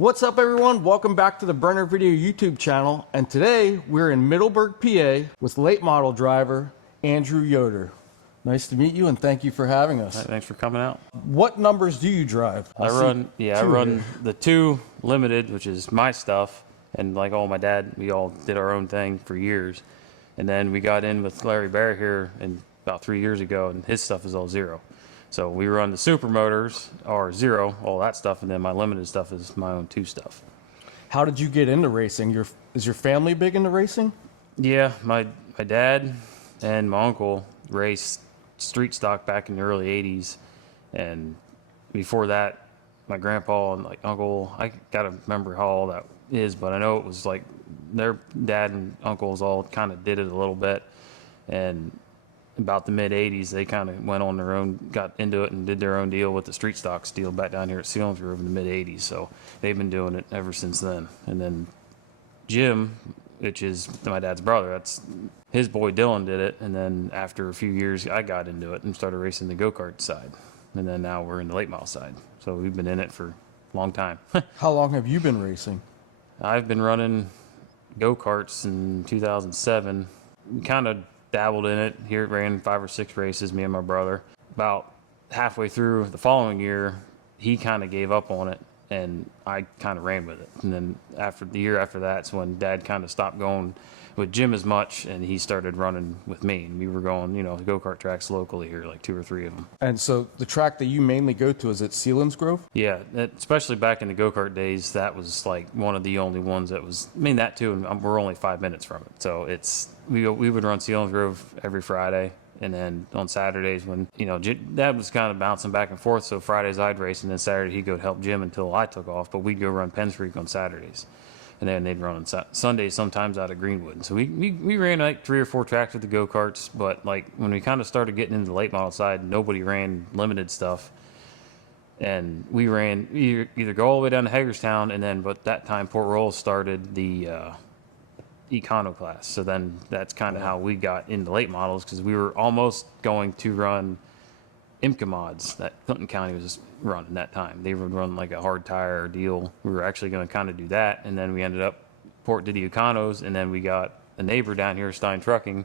What's up, everyone? Welcome back to the Burner Video YouTube channel, and today we're in Middleburg, PA with late model driver Andrew Yoder. Nice to meet you, and thank you for having us. Thanks for coming out. What numbers do you drive? I run the 2 limited, which is my stuff, and like my dad, we all did our own thing for years, and then we got in with Larry Bear here about 3 years ago, and his stuff is all 0. So we run the super motors are 0, all that stuff, and then my limited stuff is my own 2 stuff. How did you get into racing? Is your family big into racing? Yeah, my dad and my uncle raced street stock back in the early 80s, and before that my grandpa and uncle, I gotta remember how all that is, but I know it was like their dad and uncles all kind of did it a little bit, and about the mid 80s they kind of went on their own, got into it and did their own deal with the street stocks deal back down here at Selinsgrove in the mid 80s. So they've been doing it ever since then. And then Jim, which is my dad's brother, that's his boy Dylan, did it, and then after a few years I got into it and started racing the go-kart side, and then now we're in the late model side. So we've been in it for a long time. How long have you been racing? I've been running go-karts in 2007. We kind of dabbled in it here, ran 5 or 6 races, me and my brother. About halfway through the following year he kind of gave up on it and I kind of ran with it, and then after the year after that's when Dad kind of stopped going with Jim as much, and he started running with me, and we were going go-kart tracks locally here, like 2 or 3 of them. And so the track that you mainly go to, is it Selinsgrove? Yeah, especially back in the go-kart days, that was like one of the only ones that was, that too, and we're only 5 minutes from it. So we would run Selinsgrove every Friday, and then on Saturdays when Dad was kind of bouncing back and forth, so Fridays I'd race, and then Saturday he'd go help Jim until I took off, but we'd go run Penn Creek on Saturdays, and then they'd run on Sundays sometimes out of Greenwood. So we ran like 3 or 4 tracks with the go-karts, but like when we kind of started getting into the late model side, nobody ran limited stuff, and we ran either go all the way down to Hagerstown, and then but that time Port Royal started the Econo class. So then that's kind of how we got into late models, because we were almost going to run IMCA mods that Clinton County was running that time. They would run like a hard tire deal. We were actually going to kind of do that, and then we ended up Port did the Econos, and then we got a neighbor down here, Stein Trucking,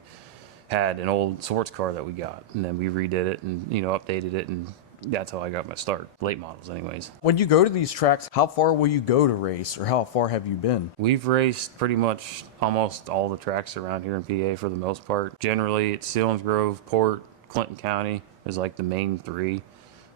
had an old sports car that we got, and then we redid it and updated it, and that's how I got my start, late models anyways. When you go to these tracks, how far will you go to race, or how far have you been? We've raced pretty much almost all the tracks around here in PA for the most part. Generally it's Selinsgrove, Port, Clinton County is like the main 3,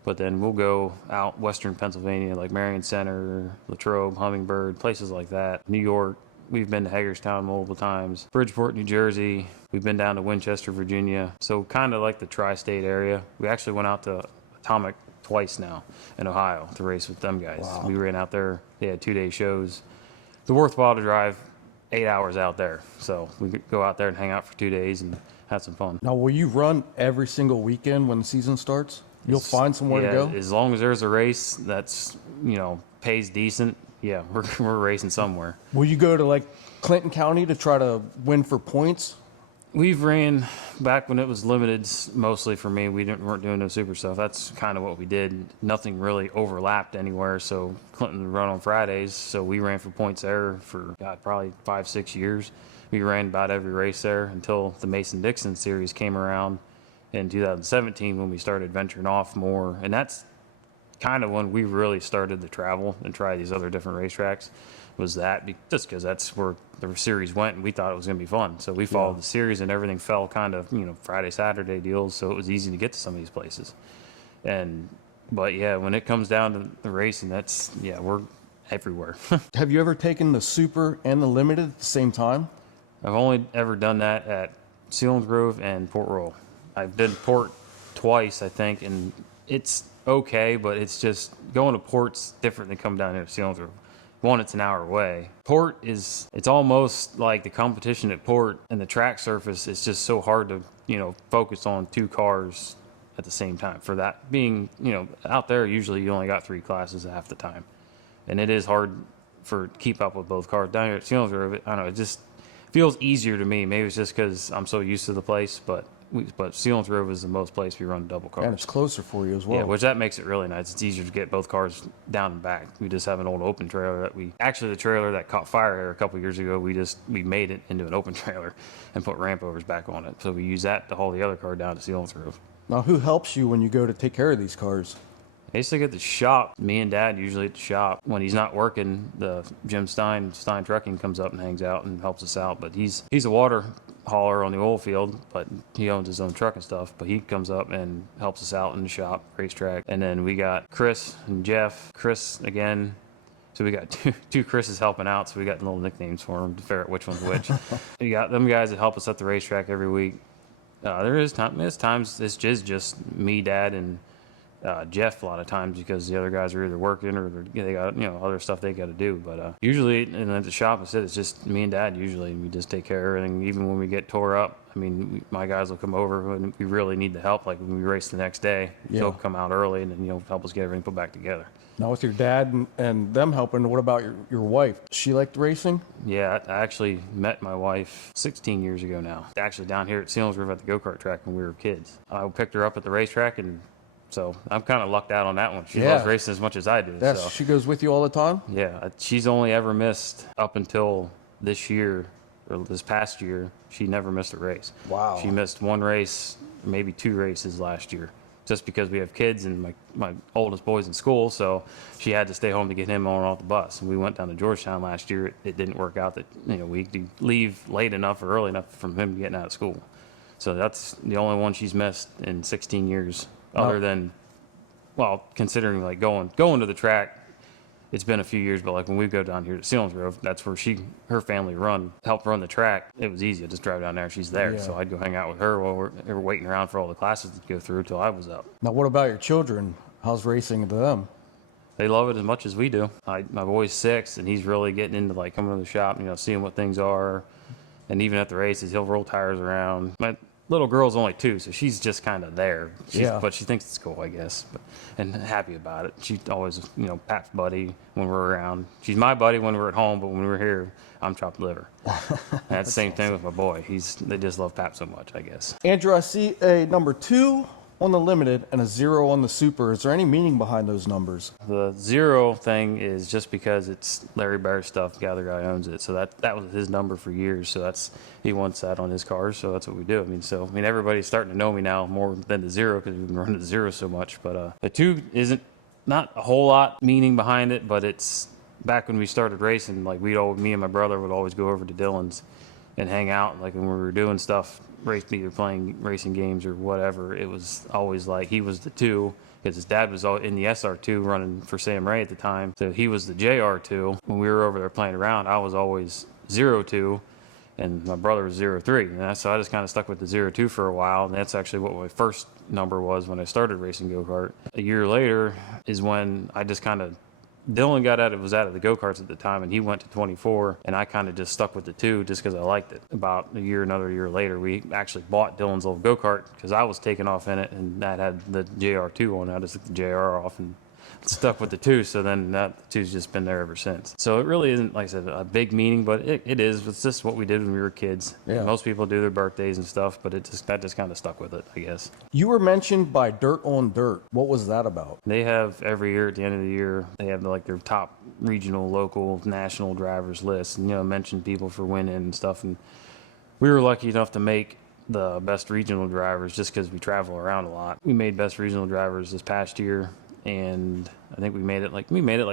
but then we'll go out western Pennsylvania, like Marion Center, Latrobe, Hummingbird, places like that. New York, we've been to Hagerstown multiple times. Bridgeport, New Jersey, we've been down to Winchester, Virginia, so kind of like the tri-state area. We actually went out to Atomic twice now in Ohio to race with them guys. Wow. We ran out there, they had 2-day shows. They're worthwhile to drive 8 hours out there, so we could go out there and hang out for 2 days and have some fun. Now, will you run every single weekend when the season starts? You'll find somewhere to go? As long as there's a race that's pays decent, yeah, we're racing somewhere. Will you go to like Clinton County to try to win for points? We've ran back when it was limited, mostly for me. We weren't doing no super stuff. That's kind of what we did. Nothing really overlapped anywhere, so Clinton would run on Fridays, so we ran for points there for probably 5-6 years. We ran about every race there until the Mason-Dixon series came around in 2017 when we started venturing off more, and that's kind of when we really started to travel and try these other different racetracks. Was that just because that's where the series went, and we thought it was going to be fun, so we followed the series, and everything fell kind of Friday Saturday deals, so it was easy to get to some of these places. But yeah, when it comes down to the racing, we're everywhere. Have you ever taken the super and the limited at the same time? I've only ever done that at Selinsgrove and Port Royal. I've done Port twice, I think, and it's okay, but it's just going to Port's different than coming down here to Selinsgrove. One, it's an hour away. Port it's almost like the competition at Port, and the track surface is just so hard to focus on 2 cars at the same time. For that being out there, usually you only got 3 classes half the time, and it is hard to keep up with both cars. Down here at Selinsgrove, I don't know, it just feels easier to me. Maybe it's just because I'm so used to the place, but but Selinsgrove is the most place we run double cars. And it's closer for you as well. Yeah, which that makes it really nice. It's easier to get both cars down and back. We just have an old open trailer that the trailer that caught fire here a couple years ago, we made it into an open trailer and put ramp overs back on it. So we use that to haul the other car down to Selinsgrove. Now, who helps you when you go to take care of these cars? I used to get the shop. Me and Dad usually at the shop. When he's not working, the Jim Stein Trucking comes up and hangs out and helps us out. But he's a water hauler on the oil field, but he owns his own truck and stuff. But he comes up and helps us out in the shop, racetrack. And then we got Chris and Jeff. Chris again. So we got two Chris's helping out. So we got little nicknames for them to figure out which one's which. We got them guys that help us at the racetrack every week. There's times it's just me, Dad, and Jeff a lot of times, because the other guys are either working or they got other stuff they got to do. But usually, and at the shop, I said it's just me and Dad usually, and we just take care of everything. Even when we get tore up, I mean, my guys will come over when we really need the help. Like when we race the next day, they'll come out early and then help us get everything put back together. Now, with your dad and them helping, what about your wife? She liked racing? Yeah, I actually met my wife 16 years ago now. Actually, down here at Selinsgrove at the go-kart track when we were kids. I picked her up at the racetrack, and so I'm kind of lucked out on that one. She loves racing as much as I do. Yes, so. She goes with you all the time? Yeah, she's only ever missed up until this year, or this past year, she never missed a race. Wow. She missed one race, maybe 2 races last year, just because we have kids and my oldest boy's in school, so she had to stay home to get him on and off the bus. And we went down to Georgetown last year. It didn't work out that we could leave late enough or early enough from him getting out of school. So that's the only one she's missed in 16 years. Other than, well, considering like going to the track, it's been a few years, but like when we go down here to Selinsgrove, that's where her family helped run the track. It was easy. I just drive down there and she's there. Yeah. So I'd go hang out with her while we're waiting around for all the classes to go through till I was up. Now, what about your children? How's racing to them? They love it as much as we do. My boy's 6, and he's really getting into like coming to the shop, seeing what things are. And even at the races, he'll roll tires around. My little girl's only 2, so she's just kind of there. But she thinks it's cool, I guess, and happy about it. She's always, Pat's buddy when we're around. She's my buddy when we're at home, but when we're here, I'm chopped liver. That's the same thing with my boy. They just love Pat so much, I guess. Andrew, I see a number 2 on the limited and a 0 on the super. Is there any meaning behind those numbers? The 0 thing is just because it's Larry Bear's stuff. The other guy owns it, so that was his number for years. So he wants that on his cars, so that's what we do. I mean, everybody's starting to know me now more than the 0 because we've been running the 0 so much. But the 2 isn't not a whole lot meaning behind it, but it's back when we started racing. Like me and my brother would always go over to Dylan's and hang out. Like when we were doing stuff, either playing racing games or whatever, it was always like he was the 2 because his dad was in the SR2 running for Sam Ray at the time. So he was the JR2. When we were over there playing around, I was always 0-2 and my brother was 0-3. And so I just kind of stuck with the 0-2 for a while. And that's actually what my first number was when I started racing go-kart. A year later is when I just kind of Dylan was out of the go-karts at the time, and he went to 24, and I kind of just stuck with the 2 just because I liked it. About another year later, we actually bought Dylan's old go-kart because I was taking off in it, and that had the JR2 on it. I just took the JR off and stuck with the 2, so then that 2's just been there ever since. So it really isn't, like I said, a big meaning, but it is. It's just what we did when we were kids. Yeah. Most people do their birthdays and stuff, but that just kind of stuck with it, I guess. You were mentioned by Dirt on Dirt. What was that about? They have every year at the end of the year, they have like their top regional, local, national drivers list, and mention people for winning and stuff. And we were lucky enough to make the best regional drivers just because we travel around a lot. We made best regional drivers this past year. And I think we made it like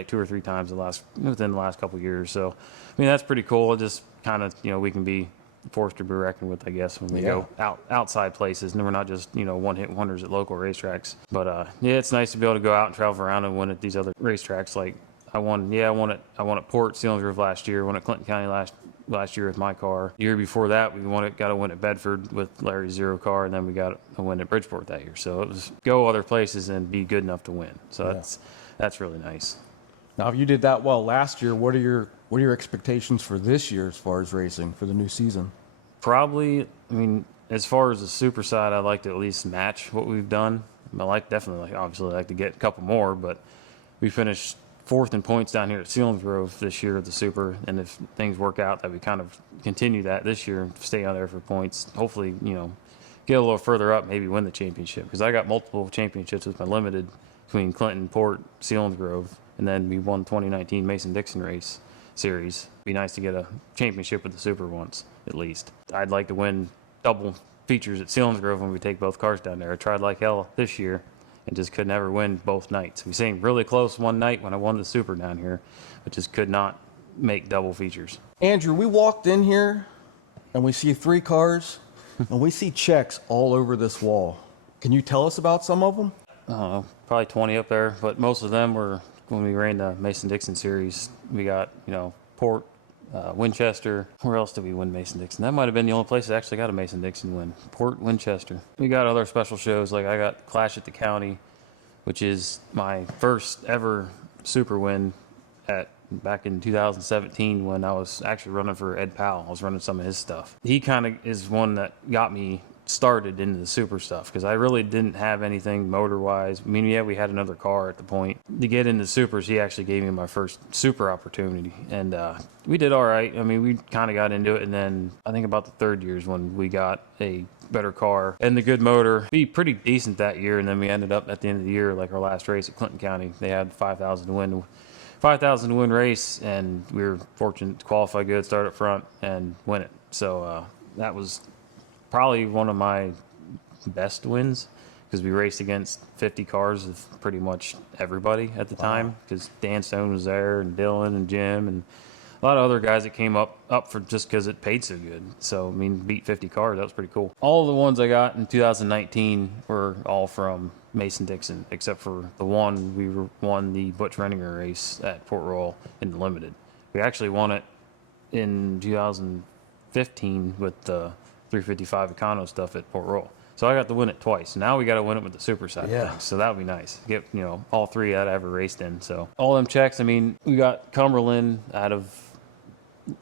2 or 3 times within the last couple of years. So, I mean, that's pretty cool. It just kind of, we can be forced to be reckoned with, I guess, when we go outside places. And we're not just, one-hit wonders at local racetracks. But, it's nice to be able to go out and travel around and win at these other racetracks. Like I won at Port Selinsgrove last year, won at Clinton County last year with my car. The year before that, we got a win at Bedford with Larry's 0 car, and then we got a win at Bridgeport that year. So it was go other places and be good enough to win. So that's really nice. Now, if you did that well last year, what are your expectations for this year as far as racing for the new season? Probably, as far as the super side, I'd like to at least match what we've done. Obviously like to get a couple more, but we finished 4th in points down here at Selinsgrove this year at the super, and if things work out that we kind of continue that this year, stay out there for points, hopefully get a little further up, maybe win the championship. Because I got multiple championships with my limited between Clinton, Port, Selinsgrove, and then we won 2019 Mason-Dixon race series. Be nice to get a championship with the Super once, at least. I'd like to win double features at Selinsgrove when we take both cars down there. I tried like hell this year and just could never win both nights. We came really close one night when I won the Super down here, but just could not make double features. Andrew, we walked in here and we see 3 cars and we see checks all over this wall. Can you tell us about some of them? I don't know, probably 20 up there, but most of them were when we ran the Mason-Dixon series. We got, Port, Winchester. Where else did we win Mason-Dixon? That might have been the only place that actually got a Mason-Dixon win. Port, Winchester. We got other special shows, like I got Clash at the County, which is my first ever Super win back in 2017 when I was actually running for Ed Powell. I was running some of his stuff. He kind of is one that got me started into the Super stuff because I really didn't have anything motor wise. I mean, yeah, we had another car at the point. To get into Supers, he actually gave me my first Super opportunity, and we did all right. I mean, we kind of got into it, and then I think about the 3rd year is when we got a better car and the good motor. Be pretty decent that year, and then we ended up at the end of the year, like our last race at Clinton County, they had 5,000 to win race, and we were fortunate to qualify good, start up front, and win it. So that was probably one of my best wins because we raced against 50 cars of pretty much everybody at the time because Dan Stone was there and Dylan and Jim and a lot of other guys that came up for just because it paid so good. So, I mean, beat 50 cars, that was pretty cool. All of the ones I got in 2019 were all from Mason-Dixon, except for the one we won the Butch Renninger race at Port Royal in the Limited. We actually won it in 2015 with the 355 Econo stuff at Port Royal. So I got to win it twice. Now we got to win it with the Super side of things. So that would be nice. Get, all 3 that I ever raced in. So all them checks, I mean, we got Cumberland out of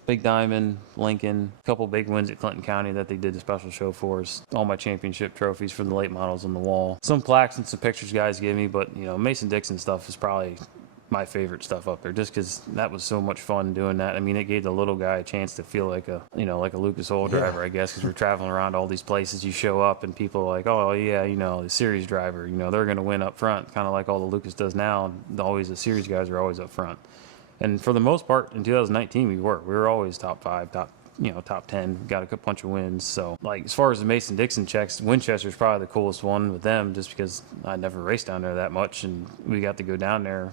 Big Diamond, Lincoln, a couple big wins at Clinton County that they did a special show for us. All my championship trophies from the late models on the wall. Some plaques and some pictures guys give me, but, Mason-Dixon stuff is probably my favorite stuff up there just because that was so much fun doing that. I mean, it gave the little guy a chance to feel like a Lucas Oil driver, I guess, because we're traveling around all these places. You show up and people are like, oh yeah, the series driver, they're going to win up front, kind of like all the Lucas does now. Always the series guys are always up front. And for the most part in 2019, we were always top 5, top 10, got a bunch of wins. So like, as far as the Mason-Dixon checks, Winchester's probably the coolest one with them just because I never raced down there that much and we got to go down there.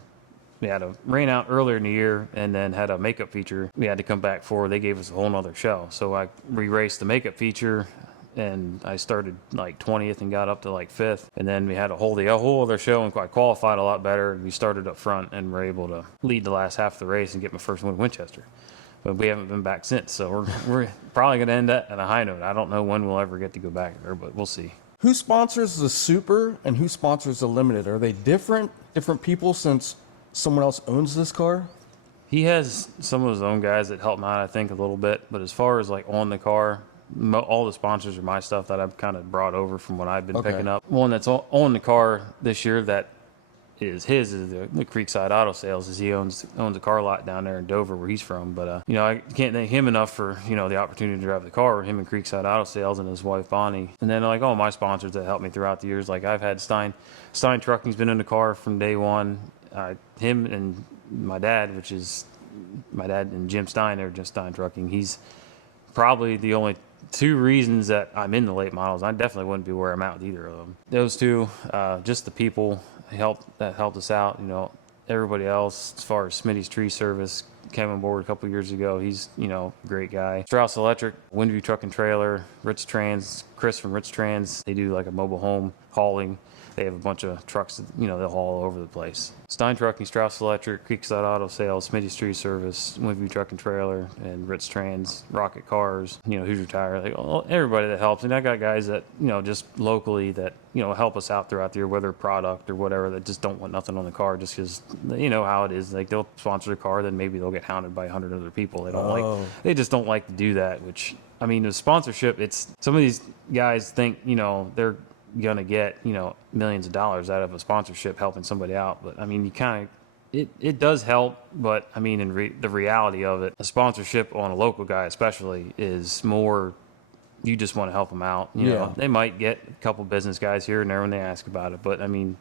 We had a rain out earlier in the year and then had a makeup feature we had to come back for. They gave us a whole nother show. So I re-raced the makeup feature and I started like 20th and got up to like 5th. And then we had a whole other show and I qualified a lot better. We started up front and were able to lead the last half of the race and get my first win at Winchester. But we haven't been back since. So we're probably going to end that on a high note. I don't know when we'll ever get to go back there, but we'll see. Who sponsors the Super and who sponsors the Limited? Are they different people since someone else owns this car? He has some of his own guys that help him out, I think, a little bit. But as far as like on the car, all the sponsors are my stuff that I've kind of brought over from what I've been picking up. One that's on the car this year that is the Creekside Auto Sales, as he owns a car lot down there in Dover where he's from. But I can't thank him enough for the opportunity to drive the car. Him and Creekside Auto Sales and his wife Bonnie, and then like all my sponsors that helped me throughout the years. Like I've had Stein Trucking's been in the car from day one. Him and my dad, which is my dad and Jim Stein, they're just Stein Trucking. He's probably the only 2 reasons that I'm in the late models. I definitely wouldn't be where I'm at with either of them. Those 2, just the people that helped us out. Everybody else, as far as Smitty's Tree Service, came on board a couple years ago. He's a great guy. Strauss Electric, Windview Truck and Trailer, Ritz Trans, Chris from Ritz Trans. They do like a mobile home hauling. They have a bunch of trucks that, they'll haul all over the place. Stein Trucking, Strauss Electric, Creekside Auto Sales, Smitty's Tree Service, Windview Truck and Trailer, and Ritz Trans, Rocket Cars, Hoosier Tire, like everybody that helps. And I got guys that, just locally that, help us out throughout the year, whether product or whatever, that just don't want nothing on the car just because, how it is. Like they'll sponsor the car, then maybe they'll get hounded by 100 other people. They just don't like to do that, which, I mean, the sponsorship, it's, some of these guys think, they're gonna get millions of dollars out of a sponsorship helping somebody out, but I mean it does help, but I mean the reality of it, a sponsorship on a local guy especially is more you just want to help them out. You know, they might get a couple business guys here and there when they ask about it, but I mean,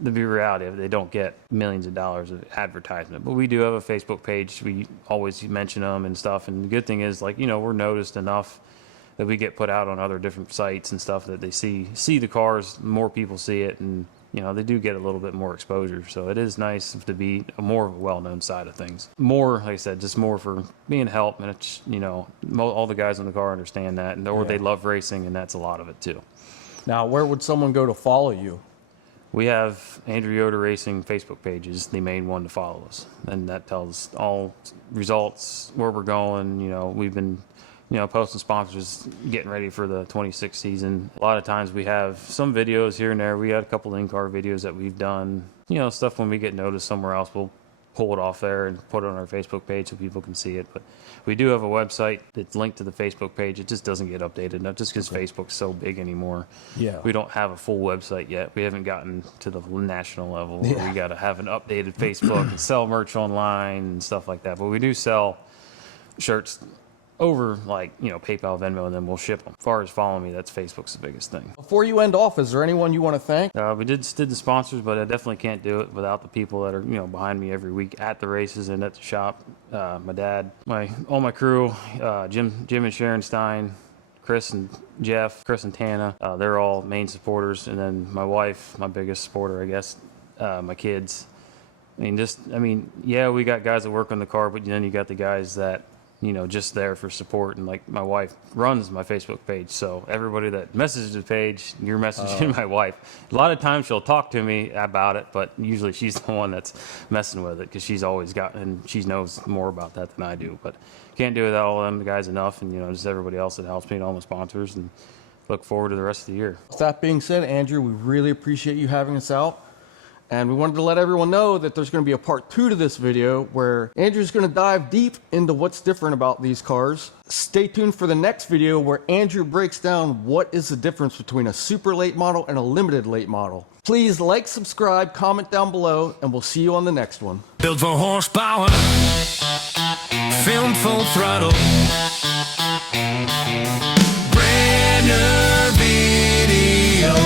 the reality of it, they don't get millions of dollars of advertisement. But we do have a Facebook page. We always mention them and stuff. And the good thing is, like, you know, we're noticed enough that we get put out on other different sites and stuff that they see the cars, more people see it, and you know, they do get a little bit more exposure. So it is nice to be a more well-known side of things. More, like I said, just more for being help, and it's, you know, all the guys in the car understand that, and or they love racing, and that's a lot of it too. Now, where would someone go to follow you? We have Andrew Yoder Racing Facebook page is the main one to follow us, and that tells all results, where we're going. You know, we've been, you know, posting sponsors, getting ready for the 26th season. A lot of times we have some videos here and there. We had a couple of in-car videos that we've done. You know, stuff when we get noticed somewhere else, we'll pull it off there and put it on our Facebook page so people can see it. But we do have a website that's linked to the Facebook page. It just doesn't get updated, not just because Facebook's so big anymore. Yeah. We don't have a full website yet. We haven't gotten to the national level where we got to have an updated Facebook and sell merch online and stuff like that. But we do sell shirts over, like, you know, PayPal, Venmo, and then we'll ship them. As far as following me, that's Facebook's the biggest thing. Before you end off, is there anyone you want to thank? We did the sponsors, but I definitely can't do it without the people that are, you know, behind me every week at the races and at the shop. My dad, all my crew, Jim and Sharon Stein, Chris and Jeff, Chris and Tana, they're all main supporters. And then my wife, my biggest supporter, I guess, my kids. I mean, yeah, we got guys that work on the car, but then you got the guys that, you know, just there for support. And like, my wife runs my Facebook page, so everybody that messages the page, you're messaging my wife. A lot of times she'll talk to me about it, but usually she's the one that's messing with it because she's always and she knows more about that than I do. But can't do it without all them guys enough, and you know, just everybody else that helps me and all my sponsors, and look forward to the rest of the year. With that being said, Andrew, we really appreciate you having us out. And we wanted to let everyone know that there's going to be a part 2 to this video where Andrew's going to dive deep into what's different about these cars. Stay tuned for the next video where Andrew breaks down what is the difference between a super late model and a limited late model. Please like, subscribe, comment down below, and we'll see you on the next one. Built for horsepower, filmed full throttle.